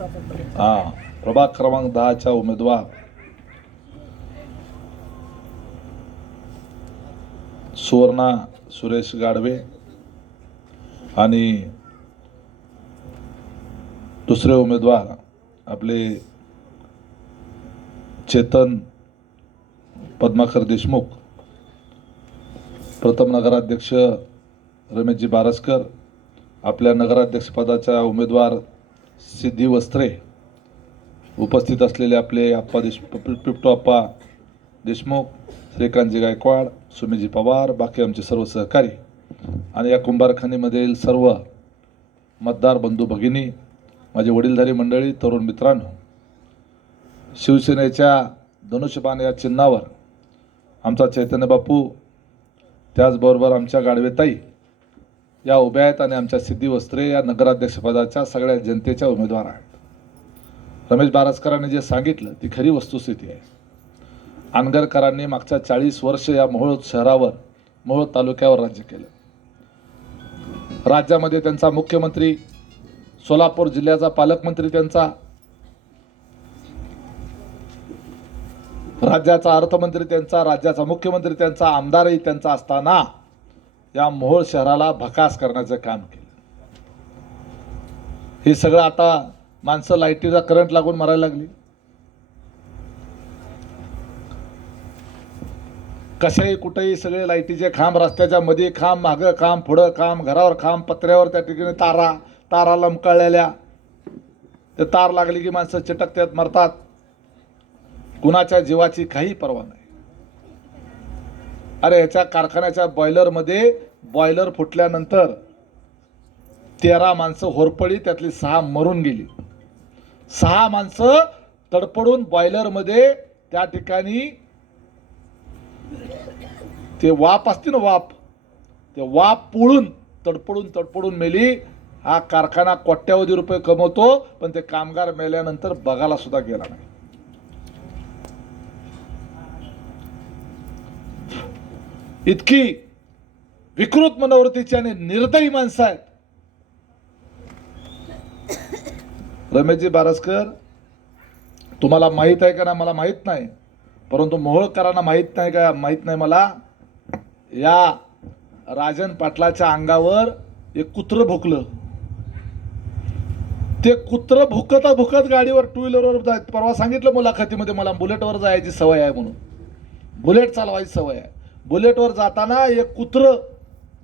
प्रभाग क्रमांक 10च्या उमेदवार सुवर्णा सुरेश गाडवे आणि दुसरे उमेदवार आपले चेतन पद्माकर देशमुख, प्रथम नगराध्यक्ष रमेशजी बारसकर, आपल्या नगराध्यक्षपदाच्या उमेदवार सिद्धी वस्त्रे, उपस्थित असलेले आपले आप्पा पिपटू आप्पा देशमुख, श्रीकांतजी गायकवाड, सुमेजी पवार, बाकी आमचे सर्व सहकारी आणि या कुंभारखानीमधील सर्व मतदार बंधू भगिनी, माझे वडीलधारी मंडळी, तरुण मित्रांनो, शिवसेनेच्या धनुष्यबाण या चिन्हावर आमचा चैतन्य बापू, त्याचबरोबर आमच्या गाडवेताई या उभ्या आहेत आणि आमच्या सिद्धी वस्त्रे या नगराध्यक्षपदाच्या सगळ्या जनतेच्या उमेदवार आहेत. रमेश बारसकरांनी जे सांगितलं ती खरी वस्तुस्थिती आहे. अनगरकरांनी मागच्या 40 वर्ष या मोहोळ शहरावर, मोहोळ तालुक्यावर राज्य केलं. राज्यामध्ये त्यांचा मुख्यमंत्री, सोलापूर जिल्ह्याचा पालकमंत्री त्यांचा, राज्याचा अर्थमंत्री त्यांचा, राज्याचा मुख्यमंत्री त्यांचा, आमदारही त्यांचा असताना या मोहोळ शहराला भकास करण्याचं काम केलं. हे सगळं आता माणसं लाईटीचा करंट लागून मरायला लागली. कशाही कुठेही सगळे लाईटीचे खांब, रस्त्याच्या मध्ये खांब, मागं खांब, पुढं खांब, घरावर खांब, पत्र्यावर त्या ठिकाणी तारा लमकळलेल्या. ते तार लागली की माणसं चिटकतात, मरतात. कुणाच्या जीवाची काही पर्वा नाही. अरे ह्याच्या कारखान्याच्या बॉयलरमध्ये बॉयलर फुटल्यानंतर 13 माणसं होरपळी, त्यातली 6 मरून गेली. 6 माणसं तडपडून बॉयलरमध्ये त्या ठिकाणी ते वाफ असते ना, ते वाफ पोळून तडपडून मेली. हा कारखाना कोट्यावधी रुपये कमवतो, पण ते कामगार मेल्यानंतर बघायला सुद्धा गेला नाही. इतकी विकृत मनोवृत्तीची आणि निर्दयी माणसं आहेत. रमेशजी बारसकर, तुम्हाला माहित आहे का ना मला माहित नाही, परंतु मोहोळकरांना माहित नाही का, माहित नाही मला, या राजन पाटलाच्या अंगावर एक कुत्र भुकलं. ते कुत्र भुकत गाडीवर, टू व्हीलरवर जायचं. परवा सांगितलं मुलाखतीमध्ये, मला बुलेटवर जायची सवय आहे म्हणून, बुलेट चालवायची सवय आहे. बुलेटवर जाताना एक कुत्र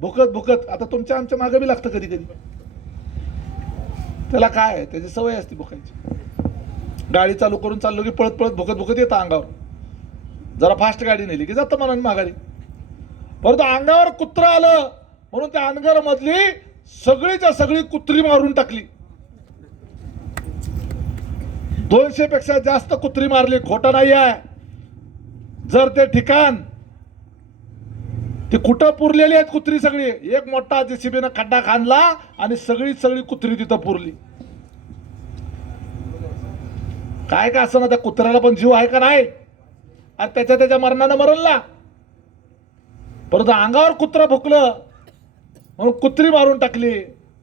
भुकत, आता तुमच्या आमच्या मागे बी लागतं कधी कधी. त्याला काय आहे, त्याची सवय असते भुकायची. गाडी चालू करून चाललो की पळत भुकत येतं अंगावर. जरा फास्ट गाडी नेली की जातं मनाने माघारी. परंतु अंगावर कुत्र आलं म्हणून त्या अनगर मधली सगळीच्या सगळी कुत्री मारून टाकली. 200 पेक्षा जास्त कुत्री मारली, खोटं नाही आहे. जर ते ठिकाण, ती कुठं पुरलेली आहेत कुत्री सगळी. एक मोठा जेसीबीनं खड्डा खांदला आणि सगळी कुत्री तिथं पुरली. काय का असं ना, त्या कुत्र्याला पण जीव आहे का नाही, आणि त्याच्या मरणानं मरणला. परंतु अंगावर कुत्र भुकलं म्हणून कुत्री मारून टाकली.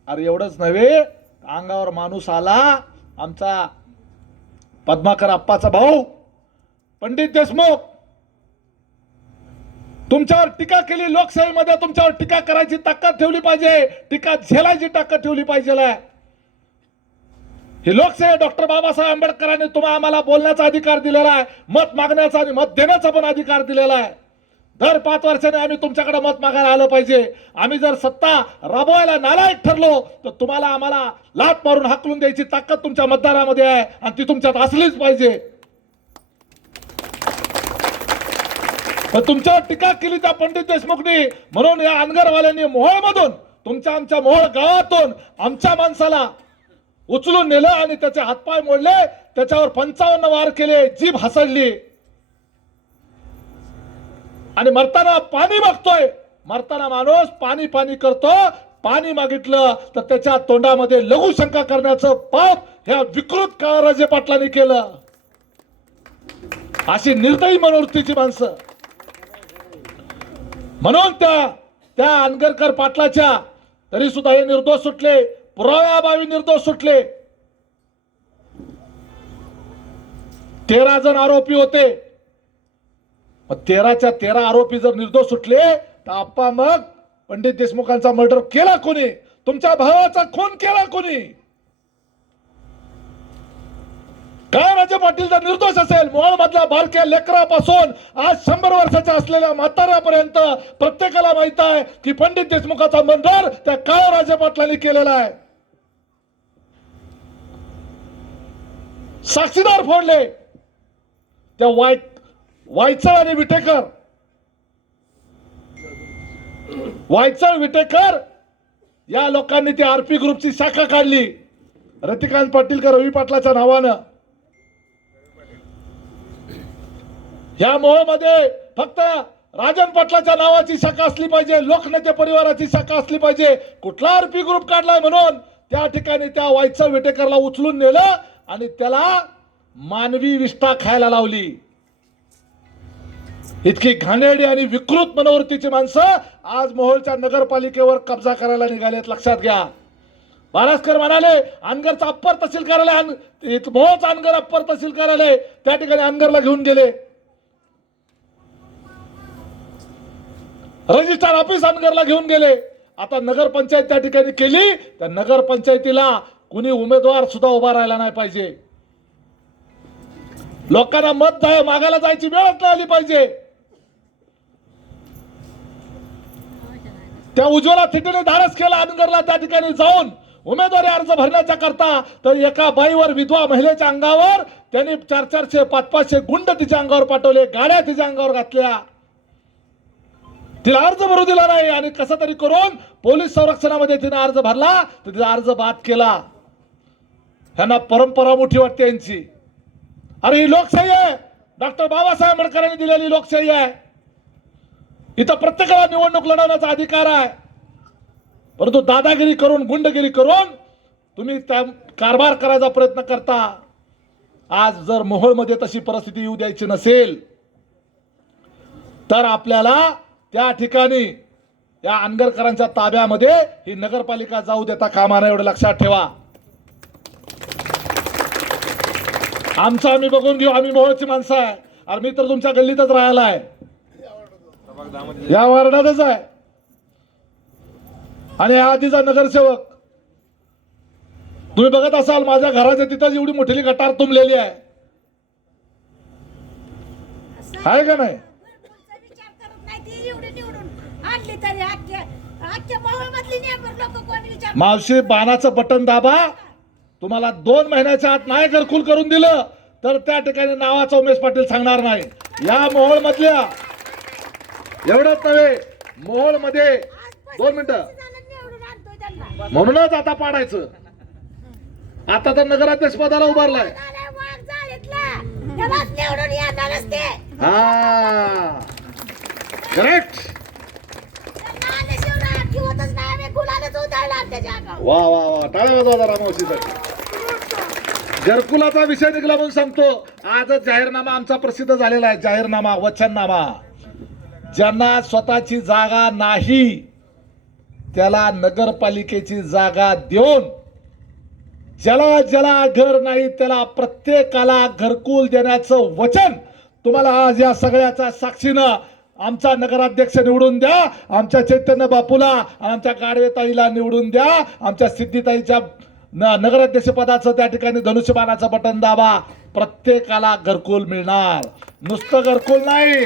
अरे एवढंच नव्हे, अंगावर माणूस आला, आमचा पद्माकर आप्पाचा भाऊ पंडित देशमुख. तुमच्यावर टीका केली लोकशाहीमध्ये, तुमच्यावर टीका करायची ताकद ठेवली पाहिजे, टीका झेलायची ताकद ठेवली पाहिजे. ही लोकशाही डॉक्टर बाबासाहेब आंबेडकरांनी तुम्हाला आम्हाला बोलण्याचा अधिकार दिलेला आहे, मत मागण्याचा आणि मत देण्याचा पण अधिकार दिलेला आहे. दर 5 वर्षांनी आम्ही तुमच्याकडे मत मागायला आलं पाहिजे. आम्ही जर सत्ता राबवायला नालायक ठरलो तर तुम्हाला आम्हाला लाथ मारून हाकलून द्यायची ताकद तुमच्या मतदारामध्ये आहे, आणि ती तुमच्यात असलीच पाहिजे. पण तुमच्यावर टीका केली त्या पंडित देशमुखनी, म्हणून या अनगरवाल्यांनी मोहोळमधून, तुमच्या आमच्या मोहोळ गावातून आमच्या माणसाला उचलून नेलं आणि त्याचे हातपाय मोडले, त्याच्यावर 55 वार केले, जीभ हसडली. आणि मरताना पाणी मागतोय. मरताना माणूस पाणी करतो. पाणी मागितलं तर त्याच्या तोंडामध्ये लघुशंका करण्याचं पाप ह्या विकृत काळाराजे पाटलांनी केलं. अशी निर्दयी मनोवृत्तीची माणसं. म्हणून त्या अनगरकर पाटलाच्या तरी सुद्धा हे निर्दोष सुटले, पुराव्याअभावी निर्दोष सुटले. 13 जण आरोपी होते. मग 13च्या 13 आरोपी जर निर्दोष सुटले तर आप्पा मग पंडित देशमुखांचा मर्डर केला कोणी? तुमच्या भावाचा खून केला कोणी? काय राजे पाटील जर निर्दोष असेल, मोहोळ मधल्या बारक्या लेकरापासून आज 100 वर्षाच्या असलेल्या म्हाताऱ्यापर्यंत प्रत्येकाला माहित आहे की पंडित देशमुखाचा मर्डर त्या काळ्या राजे पाटलांनी केलेला आहे. साक्षीदार फोडले त्या वायचळ आणि विटेकर. वायचळ विटेकर या लोकांनी ती आरपी ग्रुपची शाखा काढली रतिकांत पाटील का रवी पाटलाच्या नावानं. या मोहमध्ये फक्त राजन पाटलाच्या नावाची शाखा असली पाहिजे, लोकनेते परिवाराची शाखा असली पाहिजे. कुठला आरपी ग्रुप काढलाय म्हणून त्या ठिकाणी त्या वायचळ विटेकरला उचलून नेलं आणि त्याला मानवी विष्ठा खायला लावली. इतकी घाणेरडी आणि विकृत मनोवृत्तीची माणसं आज मोहोळच्या नगरपालिकेवर कब्जा करायला निघालेत. लक्षात घ्या. बारस्कर म्हणाले अनगरचा अप्पर तहसील कार्यालय, मोहोळचा अनगर अप्पर तहसील कार्यालय, त्या ठिकाणी अनगरला घेऊन गेले. रजिस्ट्रार ऑफिस अनगरला घेऊन गेले. आता नगरपंचायत त्या ठिकाणी केली, त्या नगरपंचायतीला कुणी उमेदवार सुद्धा उभा राहिला नाही पाहिजे. लोकांना मत मागायला जायची वेळच नाही आली पाहिजे. त्या उज्ज्वला थिटेने धाडस केला अनगरला त्या ठिकाणी जाऊन उमेदवारी अर्ज भरण्याच्या करता. तर एका बाईवर, विधवा महिलेच्या अंगावर त्यांनी 400-400, 500-500 गुंड तिच्या अंगावर पाठवले, गाड्या तिच्या अंगावर घातल्या, तिला अर्ज भरू दिला नाही. आणि कसं तरी करून पोलीस संरक्षणामध्ये तिने अर्ज भरला तर तिचा अर्ज बाद केला. ह्यांना परंपरा मोठी वाटते यांची. अरे ही लोकशाही आहे, डॉक्टर बाबासाहेब आंबेडकरांनी दिलेली लोकशाही आहे. इथं प्रत्येकाला निवडणूक लढवण्याचा अधिकार आहे. परंतु दादागिरी करून, गुंडगिरी करून तुम्ही त्या कारभार करायचा प्रयत्न करता. आज जर मोहोळमध्ये तशी परिस्थिती येऊ द्यायची नसेल तर आपल्याला त्या ठिकाणी या अनगरकरांच्या ताब्यामध्ये ही नगरपालिका जाऊ देता कामा नये, एवढं लक्षात ठेवा. आमचं आम्ही बघून घेऊ. आम्ही मोहोळची माणसं आहे. आणि मी तर तुमच्या गल्लीतच राहायला आहे, या वार्डातच आहे. आणि या आधीचा नगरसेवक तुम्ही बघत असाल माझ्या घराच्या तिथंच एवढी मोठी गटार तुंबलेली आहे का नाही? मावशी बाणाचं बटन दाबा. तुम्हाला 2 महिन्याच्या आत नाही घरकुल करून दिलं तर त्या ठिकाणी नावाचा उमेश पाटील सांगणार नाही. या मोहोळ मधल्या, एवढंच नव्हे, मोहोळ मध्ये 2 मिनिटं म्हणूनच आता पाडायचं. आता तर नगराध्यक्ष पदाला उभारलाय. हा करेक्ट. वा वा वा, टाळ्या वाजवा जरा मावशीसाठी. घरकुलाचा विषय निघाला म्हणून सांगतो. आजच जाहीरनामा आमचा प्रसिद्ध झालेला आहे. जाहीरनामा, वचननामा. ज्यांना स्वतःची जागा नाही त्याला नगरपालिकेची जागा देऊन, ज्याला ज्याला घर नाही त्याला प्रत्येकाला घरकुल देण्याचं वचन तुम्हाला आज या सगळ्याच्या साक्षीनं आमचा नगराध्यक्ष निवडून द्या, आमच्या चैतन्य बापूला, आमच्या गाडवे ताईला निवडून द्या, आमच्या सिद्धीताईच्या नगराध्यक्ष पदाचं त्या ठिकाणी धनुष्यबाणाचं बटन दाबा. प्रत्येकाला घरकुल मिळणार. नुसतं घरकुल नाही,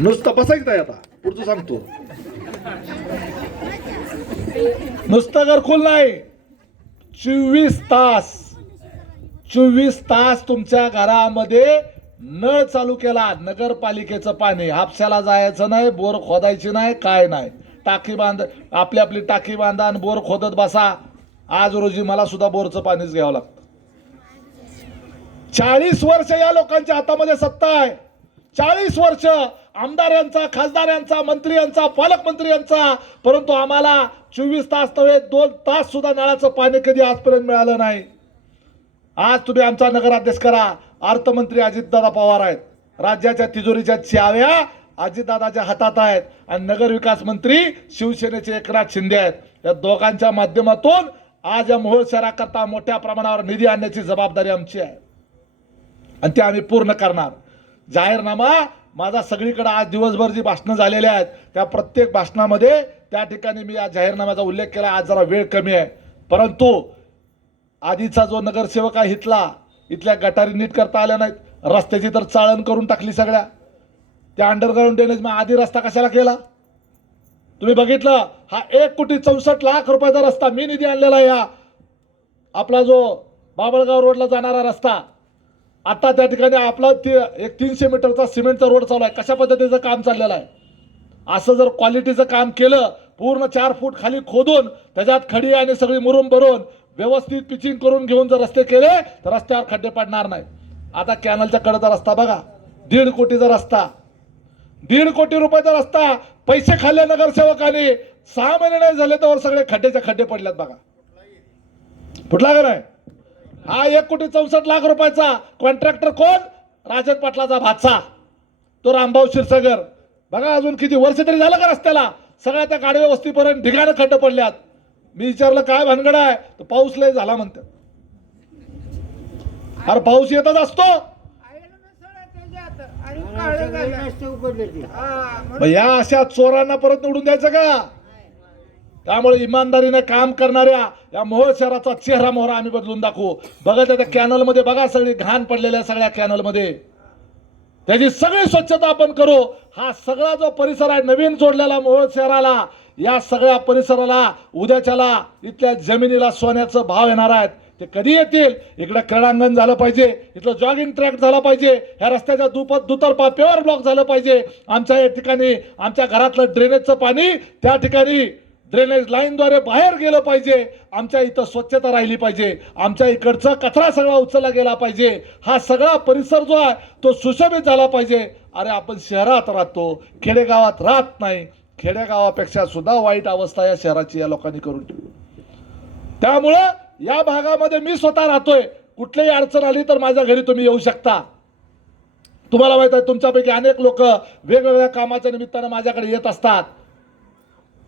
नुसतं बसायचं आता पुढचं सांगतो. नुसतं घरकुल नाही, 24 तास तुमच्या घरामध्ये नळ चालू केला. नगरपालिकेचं पाणी हापशाला जायचं नाही, बोर खोदायची नाही, काय नाही. टाकी बांध, आपली आपली टाकी बांधा आणि बोर खोदत बसा. आज रोजी मला सुद्धा बोरचं पाणीच घ्यावं लागतं. 40 वर्ष या लोकांच्या हातामध्ये सत्ता आहे. 40 वर्ष आमदारांचा, खासदारांचा, मंत्र्यांचा, पालकमंत्र्यांचा. परंतु आम्हाला 24 तास नव्हे 2 तास सुद्धा नळाचं पाणी कधी आजपर्यंत मिळालं नाही. आज तुम्ही आमचा नगराध्यक्ष करा. अर्थमंत्री अजितदादा पवार आहेत. राज्याच्या तिजोरीच्या चाव्या अजितदादाच्या हातात आहेत. आणि नगरविकास मंत्री शिवसेनेचे एकनाथ शिंदे आहेत. या दोघांच्या माध्यमातून आज या मोहोळ शहराकरता मोठ्या प्रमाणावर निधी आणण्याची जबाबदारी आमची आहे. आणि ते आम्ही पूर्ण करणार. जाहीरनामा माझा सगळीकडे आज दिवसभर जी भाषणं झालेली आहेत त्या प्रत्येक भाषणामध्ये त्या ठिकाणी मी या जाहीरनाम्याचा उल्लेख केला. आज जरा वेळ कमी आहे, परंतु आधीचा जो नगरसेवक आहे इथल्या गटारी नीट करता आल्या नाहीत, रस्त्याची तर चाळण करून टाकली सगळ्या. त्या अंडरग्राऊंड ड्रेनेज मग आधी रस्ता कशाला केला तुम्ही बघितलं. हा 1,64,00,000 रुपयाचा रस्ता मी निधी आणलेला या आपला जो बाबळगाव रोडला जाणारा रस्ता. आता त्या ठिकाणी आपला एक 300 मीटरचा सिमेंटचा रोड चालू आहे. कशा पद्धतीचं काम चाललेलं आहे. असं जर क्वालिटीचं काम केलं, पूर्ण 4 फूट खाली खोदून त्याच्यात खडी आणि सगळी मुरुम भरून व्यवस्थित पिचिंग करून घेऊन जर रस्ते केले तर रस्त्यावर खड्डे पडणार नाही. आता कॅनलच्या कडेचा रस्ता बघा, 1.5 कोटीचा रस्ता, 1.5 कोटी रुपयाचा रस्ता पैसे खाल्ले नगरसेवकांनी. 6 महिने नाही झाले तर सगळे खड्डेच्या खड्डे पडल्यात बघा. फुटला का नाही. हा 1,64,00,000 रुपयाचा कॉन्ट्रॅक्टर कोण? राजन पाटलाचा भाचा तो रामभाऊ क्षीरसागर. बघा अजून किती वर्ष तरी झालं का रस्त्याला. सगळ्या त्या गाडवे वस्तीपर्यंत ढिगाणं खड्डे पडल्यात. मी विचारलं काय भानगड आहे, तर पाऊस लय झाला म्हणतात. अरे पाऊस येतच असतो. या अशा चोरांना परत निवडून द्यायचं का. त्यामुळे इमानदारीने काम करणाऱ्या या मोहोळ शहराचा चेहरा मोहरा आम्ही बदलून दाखवू. बघा त्या कॅनलमध्ये बघा सगळी घाण पडलेल्या सगळ्या कॅनलमध्ये त्याची सगळी स्वच्छता आपण करू. हा सगळा जो परिसर आहे नवीन जोडलेला मोहोळ शहराला, या सगळ्या परिसराला उद्याच्याला इथल्या जमिनीला सोन्याचा भाव येणार आहेत. ते कधी येतील. इकडे क्रीडांगण झालं पाहिजे, इथलं जॉगिंग ट्रॅक झाला पाहिजे, ह्या रस्त्याच्या दुतर्फा पेवर ब्लॉक झालं पाहिजे. आमच्या या ठिकाणी आमच्या घरातलं ड्रेनेजचं पाणी त्या ठिकाणी ड्रेनेज लाईनद्वारे बाहेर गेलं पाहिजे. आमच्या इथं स्वच्छता राहिली पाहिजे. आमच्या इकडचा कचरा सगळा उचलला गेला पाहिजे. हा सगळा परिसर जो आहे तो सुशोभित झाला पाहिजे. अरे आपण शहरात राहतो, खेडेगावात राहत नाही. खेडेगावापेक्षा सुद्धा वाईट अवस्था या शहराची या लोकांनी करून ठेवली. त्यामुळं या भागामध्ये मी स्वतः राहतोय. कुठलीही अडचण आली तर माझ्या घरी तुम्ही येऊ शकता. तुम्हाला माहित आहे तुमच्यापैकी अनेक लोक वेगवेगळ्या कामाच्या निमित्तानं माझ्याकडे येत असतात,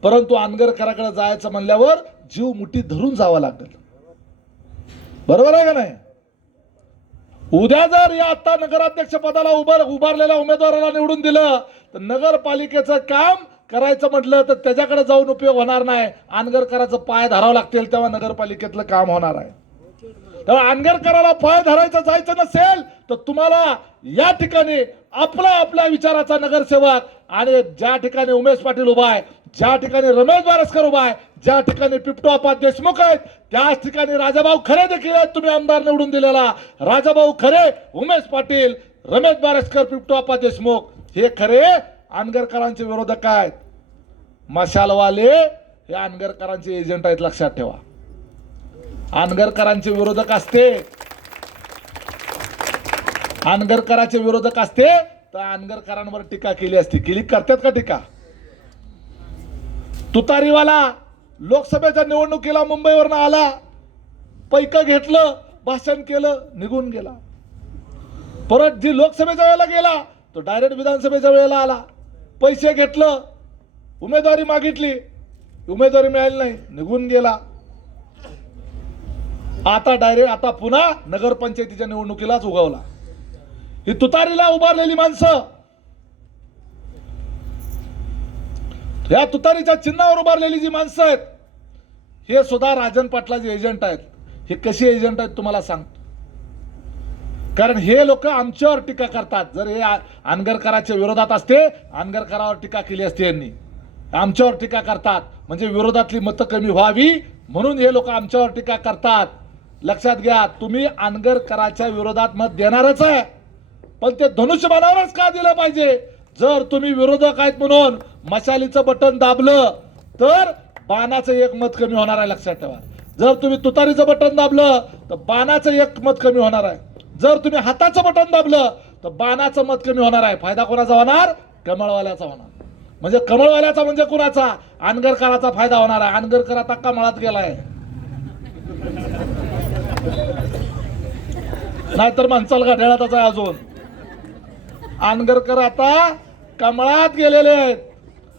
परंतु अनगरकराकडे जायचं म्हणल्यावर जीव मुठीत धरून जावं लागेल. बरोबर आहे का नाही. उद्या जर या आता नगराध्यक्ष पदाला उभारलेल्या उमेदवाराला निवडून दिलं तर नगरपालिकेचं काम करायचं म्हटलं तर त्याच्याकडे जाऊन उपयोग होणार नाही. अनगरकराचं पाय धरावं लागतील तेव्हा नगरपालिकेतलं काम होणार आहे. तेव्हा अनगरकराला पाय धरायचं जायचं नसेल तर तुम्हाला या ठिकाणी आपल्या विचाराचा नगरसेवक आणि ज्या ठिकाणी उमेश पाटील उभा आहे, ज्या ठिकाणी रमेश बारसकर उभा आहे, ज्या ठिकाणी पिपटू आप्पा देशमुख आहेत, त्याच ठिकाणी राजाभाऊ खरे देखील आहेत. तुम्ही आमदार निवडून दिलेला राजाभाऊ खरे, उमेश पाटील, रमेश बारसकर, पिपटू आप्पा देशमुख हे खरे अनगरकरांचे विरोधक आहेत. मशालवाले हे अनगरकरांचे एजंट आहेत, लक्षात ठेवा. अनगरकरांचे विरोधक असते, अनगरकरांचे विरोधक असते तर अनगरकरांवर टीका केली असती. केली करतात का टीका. तुतारीवाला लोकसभेच्या निवडणुकीला मुंबईवरनं आला, पैक घेतलं, भाषण केलं, निघून गेला. परत जी लोकसभेच्या वेळेला गेला तो डायरेक्ट विधानसभेच्या वेळेला आला, पैसे घेतलं, उमेदवारी मागितली, उमेदवारी मिळाली नाही, निघून गेला. आता पुन्हा नगरपंचायतीच्या निवडणुकीलाच उगवला. ही तुतारीला उभारलेली माणसं, या तुतारीच्या चिन्हावर उभारलेली जी माणसं आहेत हे सुद्धा राजन पाटलाचे एजंट आहेत. हे कशी एजंट आहेत तुम्हाला सांगतो. कारण हे लोक आमच्यावर टीका करतात. जर हे अनगरकराच्या विरोधात असते, अनगरकरावर टीका केली असते यांनी. आमच्यावर टीका करतात म्हणजे विरोधातली मतं कमी व्हावी म्हणून हे लोक आमच्यावर टीका करतात. लक्षात घ्या, तुम्ही अनगरकराच्या विरोधात मत देणारच आहे, पण ते धनुष्यबाणावरच का दिलं पाहिजे. जर तुम्ही विरोधक आहेत म्हणून मशालीचं बटन दाबलं तर बाणाचं एक मत कमी होणार आहे, लक्षात ठेवा. जर तुम्ही तुतारीचं बटन दाबलं तर बाणाचं एक मत कमी होणार आहे. जर तुम्ही हाताचं बटन दाबलं तर बाणाचं मत कमी होणार आहे. फायदा कोणाचा होणार? कमळवाल्याचा होणार. म्हणजे कमळवाल्याचा म्हणजे कुणाचा? अनगरकराचा फायदा होणार आहे. अनगरकर आता कमळात गेलाय, नाहीतर माणसाला गाढेळातच आहे अजून. अनगरकर आता कमळात गेलेले आहेत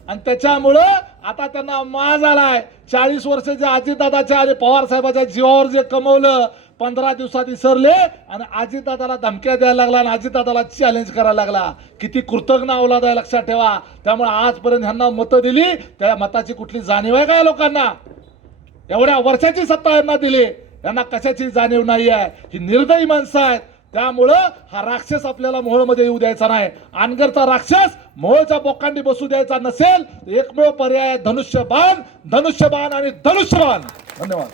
आणि त्याच्यामुळं आता त्यांना माज आलाय. 40 वर्षाच्या अजितदादाच्या आणि पवार साहेबाच्या जीवावर जे कमवलं 15 दिवसात विसरले आणि अजितदादाला धमक्या द्यायला लागला आणि अजितदादाला चॅलेंज करायला लागला. किती कृतज्ञ औलाद आहे लक्षात ठेवा. त्यामुळे आजपर्यंत ह्यांना मतं दिली, त्या मताची कुठली जाणीव आहे का या लोकांना? एवढ्या वर्षाची सत्ता यांना दिली, यांना कशाची जाणीव नाही आहे. ही निर्दयी माणसं आहेत. त्यामुळं हा राक्षस आपल्याला मोहोळमध्ये येऊ द्यायचा नाही. अनगरचा राक्षस मोहोळच्या बोकांडी बसू द्यायचा नसेल, एकमेव पर्याय धनुष्यबाण, धनुष्यबाण आणि धनुष्यबाण. धन्यवाद.